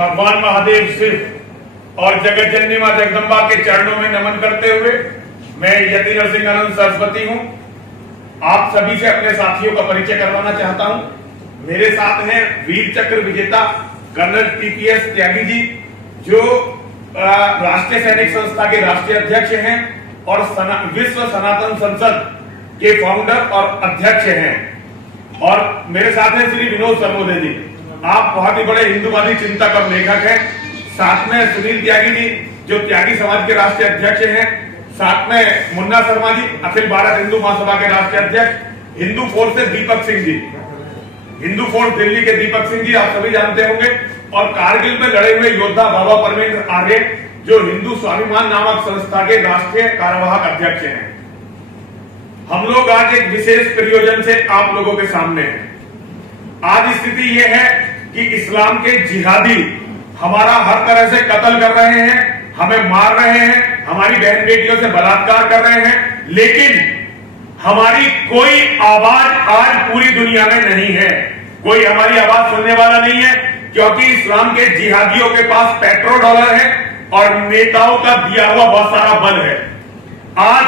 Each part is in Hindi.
भगवान महादेव शिव और जगत जननी मां जगदम्बा के चरणों में नमन करते हुए मैं यति नरसिंह आनंद सरस्वती हूं। आप सभी से अपने साथियों का परिचय करवाना चाहता हूं। मेरे साथ हैं वीर चक्र विजेता कर्नल टीपीएस त्यागी जी, जो राष्ट्रीय सैनिक संस्था के राष्ट्रीय अध्यक्ष हैं और विश्व सनातन संसद के फाउंडर और अध्यक्ष हैं। और मेरे साथ हैं श्री विनोद सरमोदे जी, आप बहुत ही बड़े हिंदूवादी चिंतक और लेखक हैं। साथ में सुनील त्यागी जी, जो त्यागी समाज के राष्ट्रीय अध्यक्ष हैं। साथ में मुन्ना शर्मा जी, अखिल भारत हिंदू महासभा के राष्ट्रीय अध्यक्ष। हिंदू फोर्स से दीपक सिंह जी, हिंदू फोर्स दिल्ली के दीपक सिंह जी आप सभी जानते होंगे। और कारगिल में लड़े हुए योद्धा बाबा परमेंद्र आर्य, जो हिंदू स्वाभिमान नामक संस्था के राष्ट्रीय कार्यवाहक अध्यक्ष हैं। हम लोग आज एक विशेष प्रयोजन से आप लोगों के सामने हैं। आज स्थिति यह है कि इस्लाम के जिहादी हमारा हर तरह से कत्ल कर रहे हैं, हमें मार रहे हैं, हमारी बहन बेटियों से बलात्कार कर रहे हैं, लेकिन हमारी कोई आवाज आज पूरी दुनिया में नहीं है। कोई हमारी आवाज सुनने वाला नहीं है, क्योंकि इस्लाम के जिहादियों के पास पेट्रो डॉलर है और नेताओं का दिया हुआ बहुत सारा बल है। आज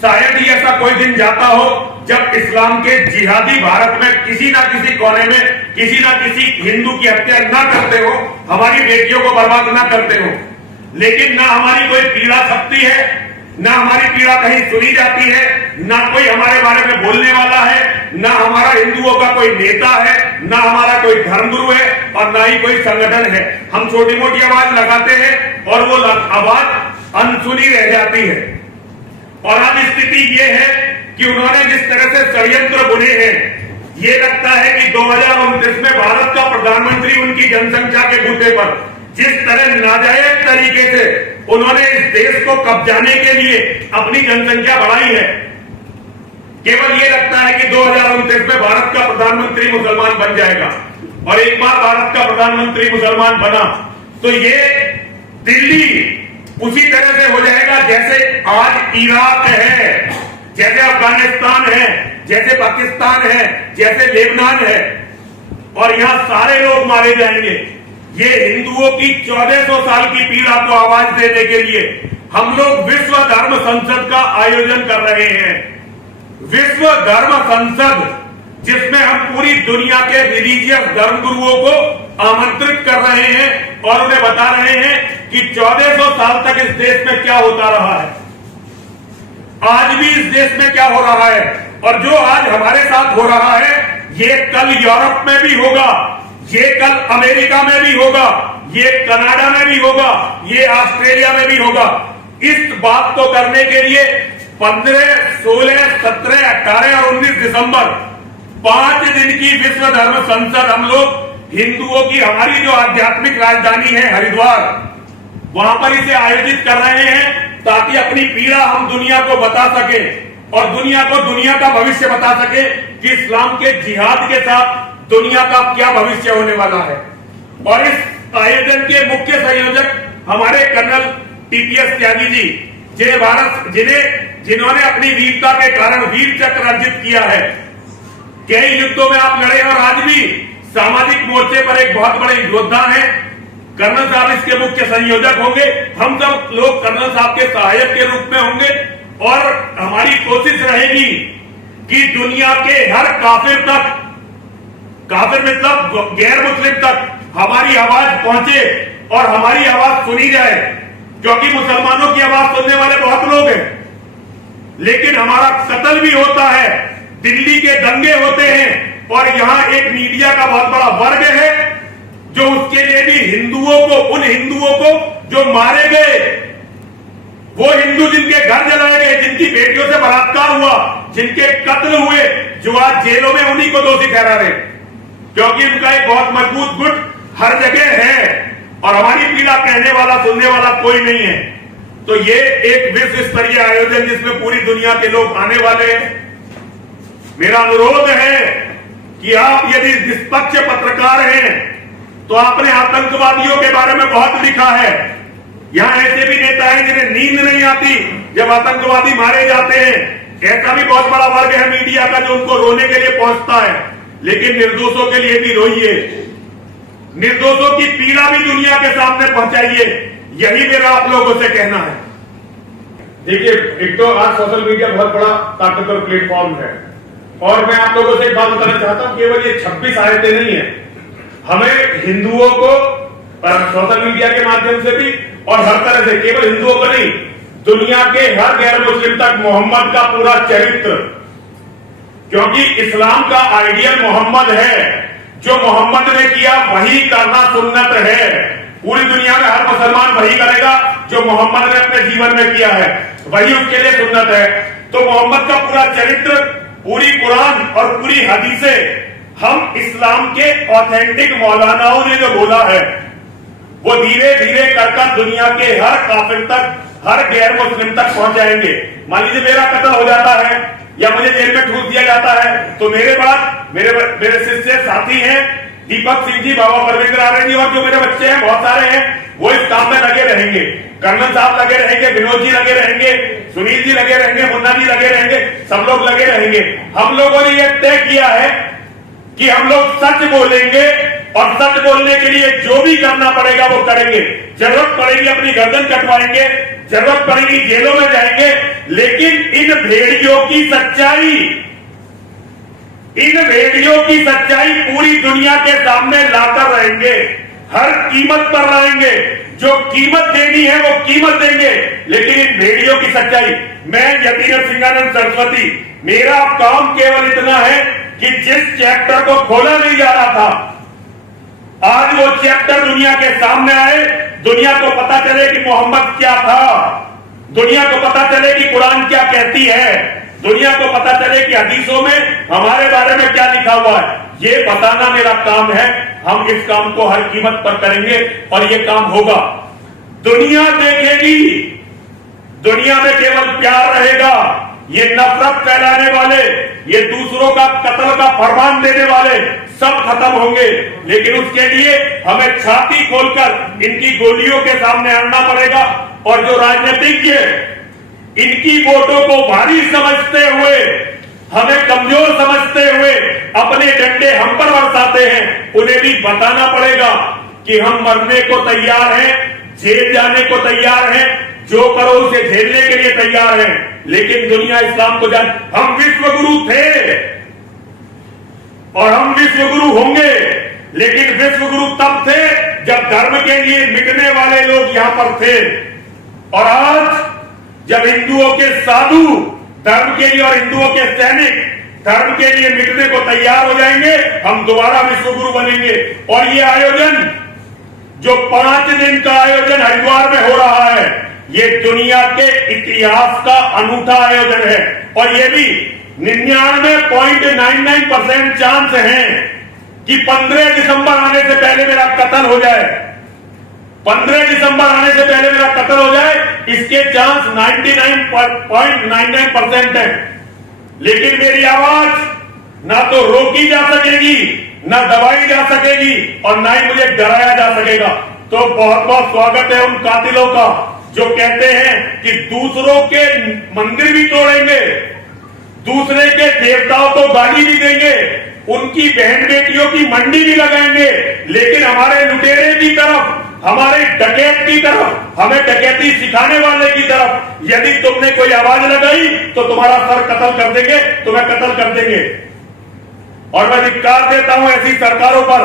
शायद ही ऐसा कोई दिन जाता हो जब इस्लाम के जिहादी भारत में किसी ना किसी कोने में किसी ना किसी हिंदू की हत्या ना करते हो, हमारी बेटियों को बर्बाद ना करते हो। लेकिन ना हमारी कोई पीड़ा छपती है, ना हमारी पीड़ा कहीं सुनी जाती है, ना कोई हमारे बारे में बोलने वाला है, ना हमारा हिंदुओं का कोई नेता है, ना हमारा कोई धर्मगुरु है और ना ही कोई संगठन है। हम छोटी मोटी आवाज लगाते हैं और वो आवाज अनसुनी रह जाती है। और आज स्थिति ये है कि उन्होंने जिस तरह से षड्यंत्र बुने हैं, ये लगता है कि 2029 में भारत का प्रधानमंत्री उनकी जनसंख्या के बूते पर जिस तरह नाजायज तरीके से उन्होंने इस देश को कब्जाने के लिए अपनी जनसंख्या बढ़ाई है। केवल ये लगता है कि 2029 में भारत का प्रधानमंत्री मुसलमान बन जाएगा, और एक बार भारत का प्रधानमंत्री मुसलमान बना तो ये दिल्ली उसी तरह से हो जाएगा जैसे आज इराक है, जैसे अफगानिस्तान है, जैसे पाकिस्तान है, जैसे लेबनान है, और यहां सारे लोग मारे जाएंगे। ये हिंदुओं की 1400 साल की पीड़ा को आवाज देने के लिए हम लोग विश्व धर्म संसद का आयोजन कर रहे हैं। विश्व धर्म संसद, जिसमें हम पूरी दुनिया के रिलीजियस धर्मगुरुओं को आमंत्रित कर रहे हैं और उन्हें बता रहे हैं कि 1400 साल तक इस देश में क्या होता रहा है, आज भी इस देश में क्या हो रहा है, और जो आज हमारे साथ हो रहा है ये कल यूरोप में भी होगा, ये कल अमेरिका में भी होगा, ये कनाडा में भी होगा, ये ऑस्ट्रेलिया में भी होगा। इस बात को करने के लिए 15, 16, 17, 18 और 19 दिसंबर 5 दिन की विश्व धर्म संसद हम लोग हिंदुओं की, हमारी जो आध्यात्मिक राजधानी है हरिद्वार, वहां पर इसे आयोजित कर रहे हैं ताकि अपनी पीड़ा हम दुनिया को बता सके और दुनिया को दुनिया का भविष्य बता सके कि इस्लाम के जिहाद के साथ दुनिया का क्या भविष्य होने वाला है। और इस आयोजन के मुख्य संयोजक हमारे कर्नल टीपीएस त्यागी जी, जिन्होंने अपनी वीरता के कारण वीर चक्र अर्जित किया है। कई युद्धों में आप लड़े और आज भी सामाजिक मोर्चे पर एक बहुत बड़े योद्धा हैं। कर्नल साहब इसके मुख्य संयोजक होंगे, हम सब लोग कर्नल साहब के सहायक के रूप में होंगे, और हमारी कोशिश रहेगी कि दुनिया के हर काफिर तक, काफिर मतलब गैर मुस्लिम तक हमारी आवाज पहुंचे और हमारी आवाज सुनी जाए, क्योंकि मुसलमानों की आवाज सुनने वाले बहुत लोग हैं, लेकिन हमारा कत्ल भी होता है, दिल्ली के दंगे होते हैं, और यहां एक मीडिया का बहुत बड़ा वर्ग है जो उसके लिए भी हिंदुओं को, उन हिंदुओं को जो मारे गए, वो हिंदू जिनके घर जलाए गए, जिनकी बेटियों से बलात्कार हुआ, जिनके कत्ल हुए, जो आज जेलों में, उन्हीं को दोषी ठहरा रहे, क्योंकि उनका एक बहुत मजबूत गुट हर जगह है और हमारी पीड़ा कहने वाला, सुनने वाला कोई नहीं है। तो ये एक विश्व स्तरीय आयोजन जिसमें पूरी दुनिया के लोग आने वाले हैं। मेरा अनुरोध है कि आप यदि निष्पक्ष पत्रकार हैं तो आपने आतंकवादियों के बारे में बहुत लिखा है। यहां ऐसे भी नेता हैं जिन्हें नींद नहीं आती जब आतंकवादी मारे जाते हैं। ऐसा भी बहुत बड़ा वर्ग है मीडिया का जो उनको रोने के लिए पहुंचता है, लेकिन निर्दोषों के लिए भी रोइए। निर्दोषों की पीड़ा भी दुनिया के सामने पहुंचाइए। यही मेरा आप लोगों से कहना है। देखिए, एक तो आज सोशल मीडिया बहुत बड़ा ताकतवर प्लेटफॉर्म है और मैं आप लोगों से एक बात बताना चाहता हूं, केवल ये 26 आयतें नहीं है, हमें हिंदुओं को सोशल मीडिया के माध्यम से भी और हर तरह से, केवल हिंदुओं को नहीं, दुनिया के हर गैर मुस्लिम तक मोहम्मद का पूरा चरित्र, क्योंकि इस्लाम का आइडियल मोहम्मद है। जो मोहम्मद ने किया वही करना सुन्नत है। पूरी दुनिया में हर मुसलमान वही करेगा जो मोहम्मद ने अपने जीवन में किया है, वही उसके लिए सुन्नत है। तो मोहम्मद का पूरा चरित्र, पूरी कुरान और पूरी हदीसें, हम इस्लाम के ऑथेंटिक मौलानाओं ने जो बोला है वो धीरे धीरे कर दुनिया के हर काफिर तक, हर गैर मुस्लिम तक पहुंचाएंगे। मान लीजिए मेरा कत्ल हो जाता है या मुझे जेल में ठूस दिया जाता है, तो मेरे बाद मेरे शिष्य साथी हैं दीपक सिंह जी, बाबा परविंदर आर्य जी और जो मेरे बच्चे हैं बहुत सारे हैं, वो इस काम में लगे रहेंगे। कर्नल साहब लगे रहेंगे, विनोद जी लगे रहेंगे, सुनील जी लगे रहेंगे, मुन्ना जी लगे रहेंगे, सब लोग लगे रहेंगे। हम लोगों ने यह तय किया है कि हम लोग सच बोलेंगे और सच बोलने के लिए जो भी करना पड़ेगा वो करेंगे। जरूरत पड़ेगी अपनी गर्दन कटवाएंगे, जरूरत पड़ेगी जेलों में जाएंगे, लेकिन इन भेड़ियों की सच्चाई पूरी दुनिया के सामने लाकर रहेंगे, हर कीमत पर रहेंगे। जो कीमत देनी है वो कीमत देंगे, लेकिन इन भेड़ियों की सच्चाई। मैं यतीन्द्र सिंहानंद सरस्वती, मेरा काम केवल इतना है कि जिस चैप्टर को खोला नहीं जा रहा था, आज वो चैप्टर दुनिया के सामने आए, दुनिया को पता चले कि मोहम्मद क्या था, दुनिया को पता चले कि कुरान क्या कहती है, दुनिया को पता चले कि हदीसों में हमारे बारे में क्या लिखा हुआ है। ये बताना मेरा काम है। हम इस काम को हर कीमत पर करेंगे और ये काम होगा। दुनिया देखेगी, दुनिया में केवल प्यार रहेगा। ये नफरत फैलाने वाले, ये दूसरों का कत्ल का फरमान देने वाले सब खत्म होंगे, लेकिन उसके लिए हमें छाती खोलकर इनकी गोलियों के सामने आना पड़ेगा। और जो राजनीतिज्ञ इनकी वोटों को भारी समझते हुए, हमें कमजोर समझते हुए अपने डंडे हम पर बरसाते हैं, उन्हें भी बताना पड़ेगा कि हम मरने को तैयार हैं, जेल जाने को तैयार हैं, जो करो उसे झेलने के लिए तैयार हैं। लेकिन दुनिया इस्लाम को जान, हम विश्व गुरु थे और हम विश्व गुरु होंगे, लेकिन विश्व गुरु तब थे जब धर्म के लिए मिटने वाले लोग यहां पर थे। और आज जब हिंदुओं के साधु धर्म के लिए और हिंदुओं के सैनिक धर्म के लिए मिटने को तैयार हो जाएंगे, हम दोबारा विश्व गुरु बनेंगे। और ये आयोजन, जो 5 दिन का आयोजन हरिद्वार में हो रहा है, ये दुनिया के इतिहास का अनूठा आयोजन है। और ये भी 99.99% चांस है कि 15 दिसंबर आने से पहले मेरा कत्ल हो जाए। 15 दिसंबर आने से पहले मेरा कत्ल हो जाए, इसके चांस 99.99% है। लेकिन मेरी आवाज ना तो रोकी जा सकेगी, ना दबाई जा सकेगी और ना ही मुझे डराया जा सकेगा। तो बहुत बहुत स्वागत है उन कातिलों का जो कहते हैं कि दूसरों के मंदिर भी तोड़ेंगे, दूसरे के देवताओं को गाली भी देंगे, उनकी बहन बेटियों की मंडी भी लगाएंगे, लेकिन हमारे लुटेरे की तरफ, हमारे डकैत की तरफ, हमें डकैती सिखाने वाले की तरफ यदि तुमने कोई आवाज लगाई तो तुम्हारा सर कत्ल कर देंगे, तुम्हें कत्ल कर देंगे। और मैं धिक्कार देता हूं ऐसी सरकारों पर,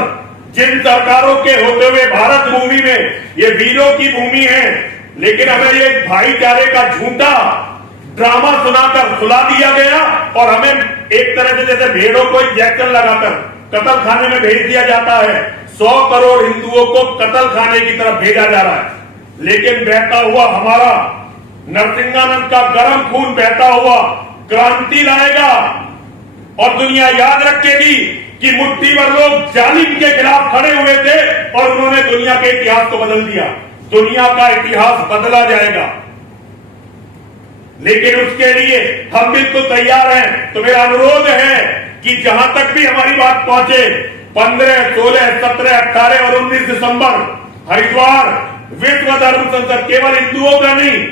जिन सरकारों के होते हुए भारत भूमि में, ये वीरों की भूमि है, लेकिन हमें ये भाईचारे का झूठा ड्रामा सुनाकर सुला दिया गया और हमें एक तरह से जैसे भेड़ों को इंजेक्शन लगाकर कत्ल खाने में भेज दिया जाता है। 100 करोड़ हिंदुओं को कत्ल खाने की तरफ भेजा जा रहा है। लेकिन बहता हुआ हमारा नरसिंहानंद का गर्म खून बहता हुआ क्रांति लाएगा और दुनिया याद रखेगी कि मुट्ठी भर लोग जालिम के खिलाफ खड़े हुए थे और उन्होंने दुनिया के इतिहास को बदल दिया। दुनिया का इतिहास बदला जाएगा, लेकिन उसके लिए हम बिल्कुल तैयार हैं। तो मेरा अनुरोध है कि जहां तक भी हमारी बात पहुंचे, 15, 16, 17, 18 और 19 दिसंबर हरिद्वार विश्व धर्म संसद केवल हिंदुओं का नहीं,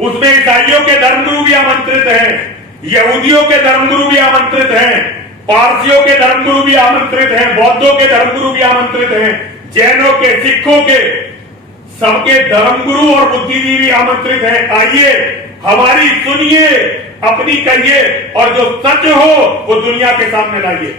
उसमें ईसाइयों के धर्मगुरु भी आमंत्रित हैं, यहूदियों के धर्मगुरु भी आमंत्रित हैं, पारसियों के धर्मगुरु भी आमंत्रित हैं, बौद्धों के धर्मगुरु भी आमंत्रित हैं, जैनों के, सिखों के, सबके धर्मगुरु और बुद्धिजीवी आमंत्रित हैं। आइए, हमारी सुनिए, अपनी कहिए और जो सच हो वो दुनिया के सामने लाइए।